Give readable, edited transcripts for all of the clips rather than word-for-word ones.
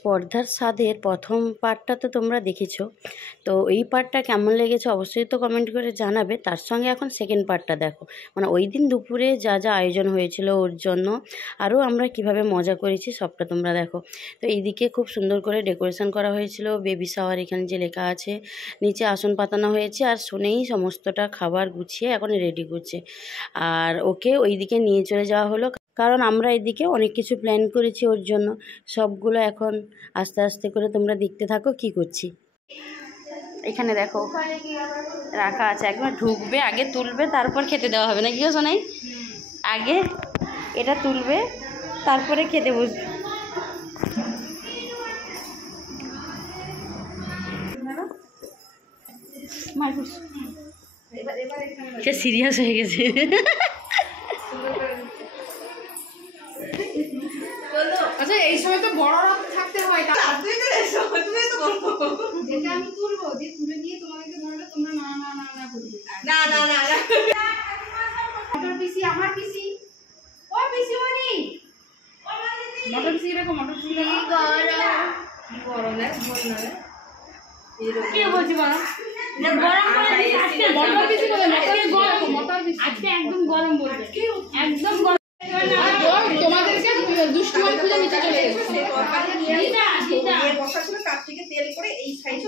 স্পর্ধার স্বাদের প্রথম পার্টটা তো তোমরা দেখেছো, তো এই পার্টটা কেমন লেগেছে অবশ্যই তো কমেন্ট করে জানাবে। তার সঙ্গে এখন সেকেন্ড পার্টটা দেখো, মানে ওই দিন দুপুরে যা যা আয়োজন হয়েছিল ওর জন্য, আরও আমরা কিভাবে মজা করেছি সবটা তোমরা দেখো। তো এইদিকে খুব সুন্দর করে ডেকোরেশন করা হয়েছিল, বেবি শাওয়ার এখানে যে লেখা আছে, নিচে আসন পাতানো হয়েছে, আর শুনেই সমস্তটা খাবার গুছিয়ে এখন রেডি করছে। আর ওকে ওইদিকে নিয়ে চলে যাওয়া হলো, কারণ আমরা এদিকে অনেক কিছু প্ল্যান করেছি ওর জন্য। সবগুলো এখন আস্তে আস্তে করে তোমরা দেখতে থাকো কি করছি। এখানে দেখো রাখা আছে, একবার ঢুকবে, আগে তুলবে, তারপর খেতে দেওয়া হবে, না কি গো সোনাই? আগে এটা তুলবে, তারপরে খেতে বসবে। সে সিরিয়াস হয়ে গেছে। আচ্ছা এই সময় তো বড়রা থাকতে হয়, যেটা আমি তুলবো দিয়ে তুলে দিয়ে তোমাদেরকে বলবো, তোমরা না না না না করবে, না না না না। মটর পিসি, আমার পিসি, ও পিসি মনি, মটর পিসি রেখো, মটর পিসি রেখো। কি গরম দেখ, বল না রে, কি বলছি বলো, গরম করে আজকে মটর পিসি বলে, মটর পিসি আজকে একদম গরম বলবে, একদম গরম। তোমাদেরকে দুষ্টুমান খুঁজে নিচে চলে গেছে, বসা ছিল তার থেকে তেল করে এই সাইজ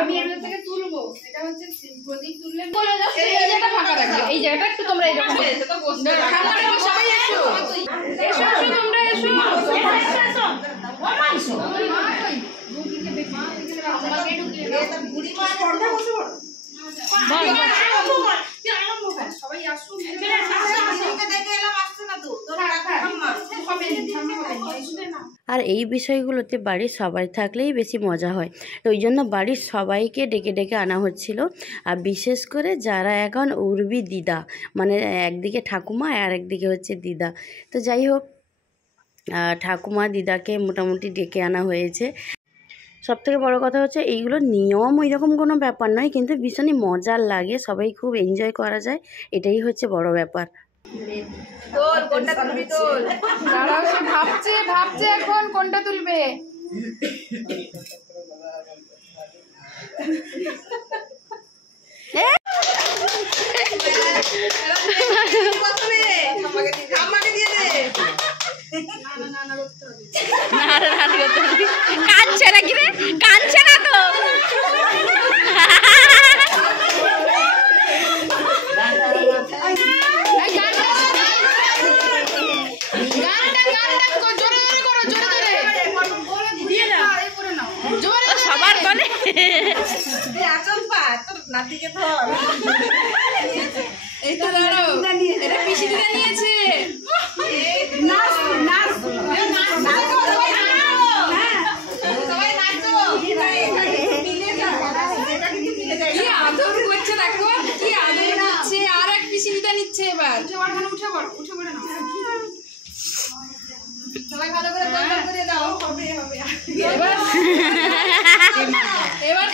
আমি এর থেকে তুলবো, এটা হচ্ছে প্রদীপ তুললে এই জায়গাটা ফাঁকা রাখবে, এই জায়গাটা একটু তোমরা এইরকম সবাই এসো, এসো এসো তোমরা এসো, আর এই বিষয়গুলোতে বাড়ির সবাই থাকলেই বেশি মজা হয়, তো ওই জন্য বাড়ির সবাইকে ডেকে ডেকে আনা হচ্ছিল। আর বিশেষ করে যারা এখন উর্বি দিদা, মানে একদিকে ঠাকুমা আর একদিকে হচ্ছে দিদা, তো যাই হোক ঠাকুমা দিদাকে মোটামুটি ডেকে আনা হয়েছে। সবথেকে বড় কথা হচ্ছে এইগুলো নিয়ম ওই রকম কোনো ব্যাপার নয়, কিন্তু ভীষণই মজার লাগে, সবাই খুব এনজয় করা যায়, এটাই হচ্ছে বড় ব্যাপার। ভাবছে ভাবছে এখন কোনটা তুলবে। কাঁদছে নাকি রে? কাঁদছে না তো? সবার বলে নাতিকে তো এই তো দাঁড়াও, এটা পিসি দিদা নিয়েছে। কি আদর করছে দেখো, কি আদর করছে, আর এক পিসি দিদা নিচ্ছে। এবার উঠে পড়ো, উঠে পড়ে নাও, সবাই ভালো করে বন্ধ করে দাও, হবে হবে। এবার এবার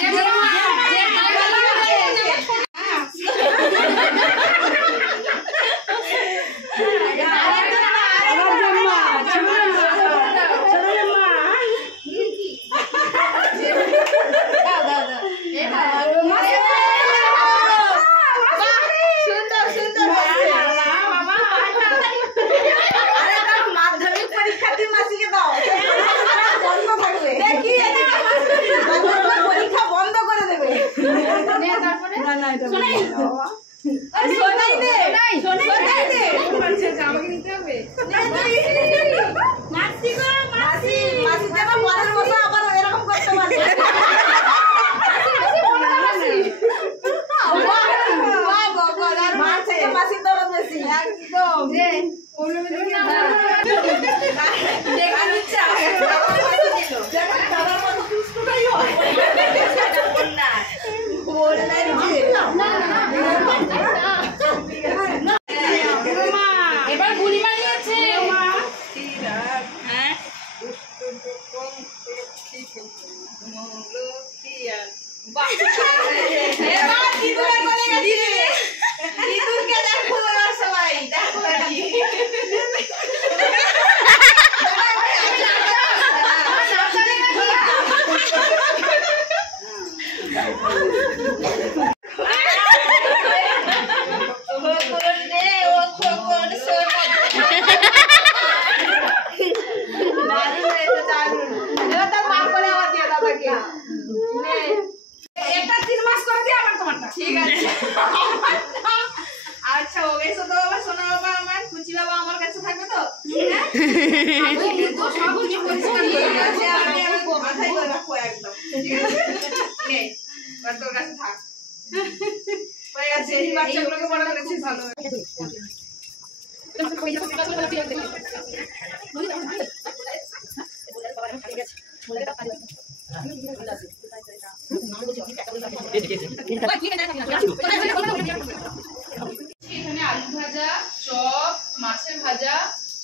এখানে আলু ভাজা, চপ, মাছের ভাজা,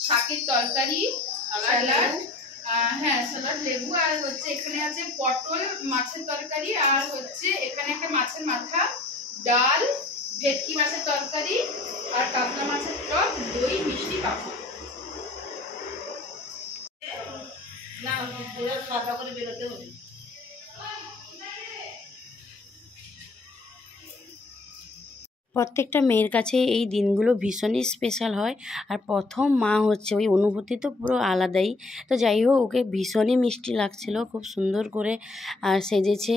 শাকের তরকারি, স্যালাড, হ্যাঁ স্যালাড, লেবু, আর হচ্ছে এখানে আছে পটল মাছের তরকারি, আর হচ্ছে এখানে একটা মাছের মাথা, ডাল, ভেটকি মাছের তরকারি, আর কাতলা মাছের টক, দই, মিষ্টি, পাপড়। না সাদা করে বেরোতে হবে। প্রত্যেকটা মেয়ের কাছে এই দিনগুলো ভীষণই স্পেশাল হয়। আর প্রথম মা হচ্ছে, ওই অনুভূতি তো পুরো আলাদাই। তো যাই হোক, ওকে ভীষণই মিষ্টি লাগছিল, খুব সুন্দর করে সেজেছে।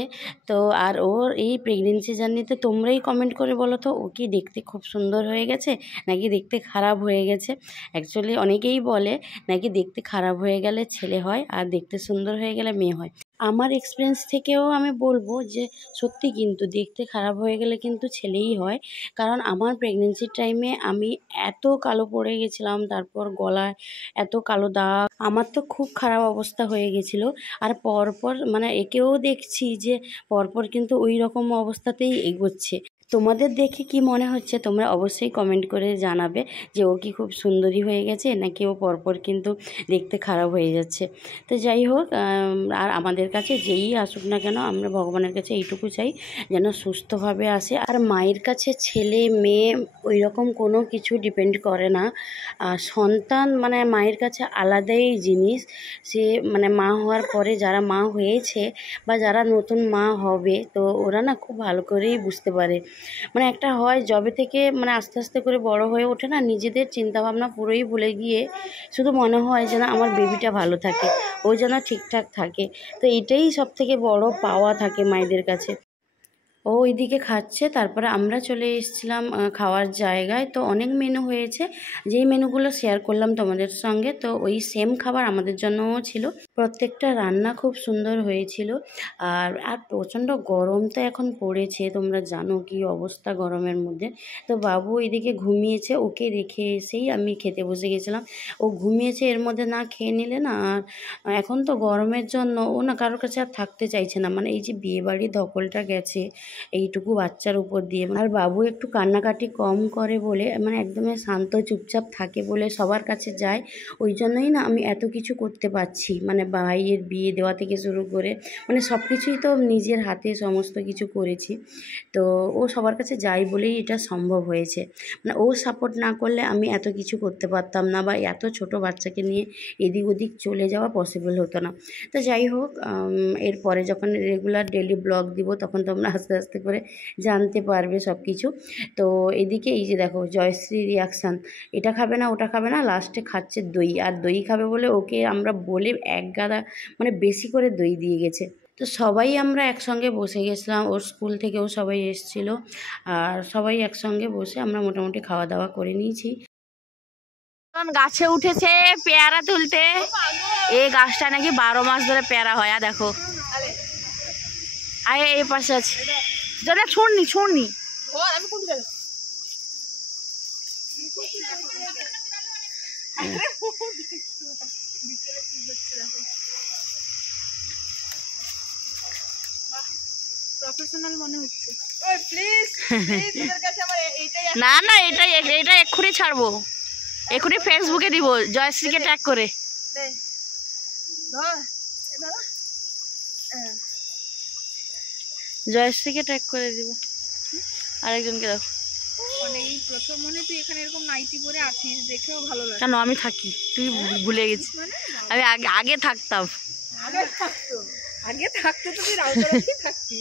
তো আর ওর এই প্রেগনেন্সি জার্নিতে তোমরাই কমেন্ট করে বলো তো, ও কি দেখতে খুব সুন্দর হয়ে গেছে নাকি দেখতে খারাপ হয়ে গেছে। অ্যাকচুয়ালি অনেকেই বলে নাকি দেখতে খারাপ হয়ে গেলে ছেলে হয় আর দেখতে সুন্দর হয়ে গেলে মেয়ে হয়। আমার এক্সপিরিয়েন্স থেকেও আমি বলবো যে সত্যি কিন্তু দেখতে খারাপ হয়ে গেলে কিন্তু ছেলেই হয়। কারণ আমার প্রেগনেন্সির টাইমে আমি এত কালো পড়ে গেছিলাম, তারপর গলায় এত কালো দাগ, আমার তো খুব খারাপ অবস্থা হয়ে গেছিলো। আর পরপর মানে একেও দেখছি যে পরপর কিন্তু ওই রকম অবস্থাতেই এগোচ্ছে। তোমাদের দেখে কি মনে হচ্ছে তোমরা অবশ্যই কমেন্ট করে জানাবে যে ও কি খুব সুন্দরী হয়ে গেছে নাকি ও পরপর কিন্তু দেখতে খারাপ হয়ে যাচ্ছে। তো যাই হোক, আর আমাদের কাছে যেই আসুক না কেন, আমরা ভগবানের কাছে এইটুকু চাই যেন সুস্থভাবে আসে। আর মায়ের কাছে ছেলে মেয়ে ওই রকম কোনো কিছু ডিপেন্ড করে না। সন্তান মানে মায়ের কাছে আলাদাই জিনিস। সে মানে মা হওয়ার পরে যারা মা হয়েছে বা যারা নতুন মা হবে, তো ওরা না খুব ভালো করেই বুঝতে পারে। মানে একটা হয় যবে থেকে মানে আস্তে আস্তে করে বড় হয়ে ওঠে না, নিজেদের চিন্তাভাবনা পুরোই ভুলে গিয়ে শুধু মনে হয় যেন আমার বেবিটা ভালো থাকে, ও যেন ঠিকঠাক থাকে। তো এটাই সবথেকে বড় পাওয়া থাকে মায়েদের কাছে। ও ওইদিকে খাচ্ছে, তারপরে আমরা চলে এসেছিলাম খাওয়ার জায়গায়। তো অনেক মেনু হয়েছে, যেই মেনুগুলো শেয়ার করলাম তোমাদের সঙ্গে, তো ওই সেম খাবার আমাদের জন্যও ছিল। প্রত্যেকটা রান্না খুব সুন্দর হয়েছিল। আর আর প্রচণ্ড গরম তো এখন পড়েছে, তোমরা জানো কি অবস্থা গরমের মধ্যে। তো বাবু এদিকে ঘুমিয়েছে, ওকে রেখে এসেই আমি খেতে বসে গেছিলাম। ও ঘুমিয়েছে, এর মধ্যে না খেয়ে নিলে না। আর এখন তো গরমের জন্য ও না কারোর কাছে আর থাকতে চাইছে না। মানে এই যে বিয়েবাড়ির ধকলটা গেছে এইটুকু বাচ্চার উপর দিয়ে। আর বাবু একটু কান্নাকাটি কম করে বলে, মানে একদমই শান্ত চুপচাপ থাকে বলে সবার কাছে যায়, ওই জন্যই না আমি এত কিছু করতে পারছি। মানে ভাইয়ের বিয়ে দেওয়া থেকে শুরু করে মানে সব কিছুই তো নিজের হাতে সমস্ত কিছু করেছি। তো ও সবার কাছে যায় বলেই এটা সম্ভব হয়েছে। মানে ও সাপোর্ট না করলে আমি এত কিছু করতে পারতাম না, বা এত ছোট বাচ্চাকে নিয়ে এদিক ওদিক চলে যাওয়া পসিবল হতো না। তো যাই হোক, এরপরে যখন রেগুলার ডেলি ব্লগ দিব তখন তোমরা আস্তে আস্তে করে জানতে পারবে সব কিছু। তো এদিকে এই যে দেখো জয়শ্রী রিয়াকশান, এটা খাবে না ওটা খাবে না, লাস্টে খাচ্ছে দই। আর দই খাবে বলে ওকে আমরা বলে এক গাদা মানে বেশি করে দই দিয়ে গেছে। তো সবাই আমরা একসঙ্গে বসে গেছিলাম, ওর স্কুল থেকেও সবাই এসেছিল, আর সবাই একসঙ্গে বসে আমরা মোটামুটি খাওয়া দাওয়া করে নিয়েছি। গাছে উঠেছে পেয়ারা তুলতে। এই গাছটা নাকি 12 মাস ধরে পেয়ারা হয়। আর দেখো আয় এই পাশে আছে, যেটা ছুঁড়নি ছুঁড়নি। প্রফেশনাল মনে হচ্ছে। ওই প্লিজ তোদের কাছে আমার এইটাই। না না, এটা এক্ষুনি ছাড়বো, এক্ষুনি ফেসবুকে দিব জয়শ্রীকে ট্যাগ করে। জয়শ্রীকে ট্যাগ করে দিব, আরেকজনকে দেখো। মানে এই প্রথম মনে তুই এখানে এরকম নাইটি পরে আছিস, দেখেও ভালো লাগে। কেন আমি থাকি, তুই ভুলে গেছিস? আমি আগে থাকতাম। আগে থাকতো তো তুই রাউটারে থাকতি।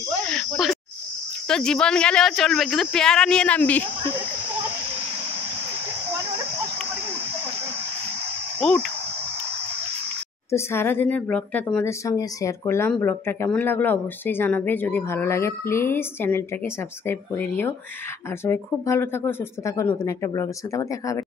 তো জীবন গেলেও চলবে, কিন্তু পেয়ারা নিয়ে নামবি। উঠ। তো সারাদিনের ব্লগটা তোমাদের সঙ্গে শেয়ার করলাম। ব্লগটা কেমন লাগলো অবশ্যই জানাবে। যদি ভালো লাগে প্লিজ চ্যানেলটাকে সাবস্ক্রাইব করে দিও। আর সবাই খুব ভালো থাকো, সুস্থ থাকো। নতুন একটা ব্লগের সাথে আবার দেখা হবে।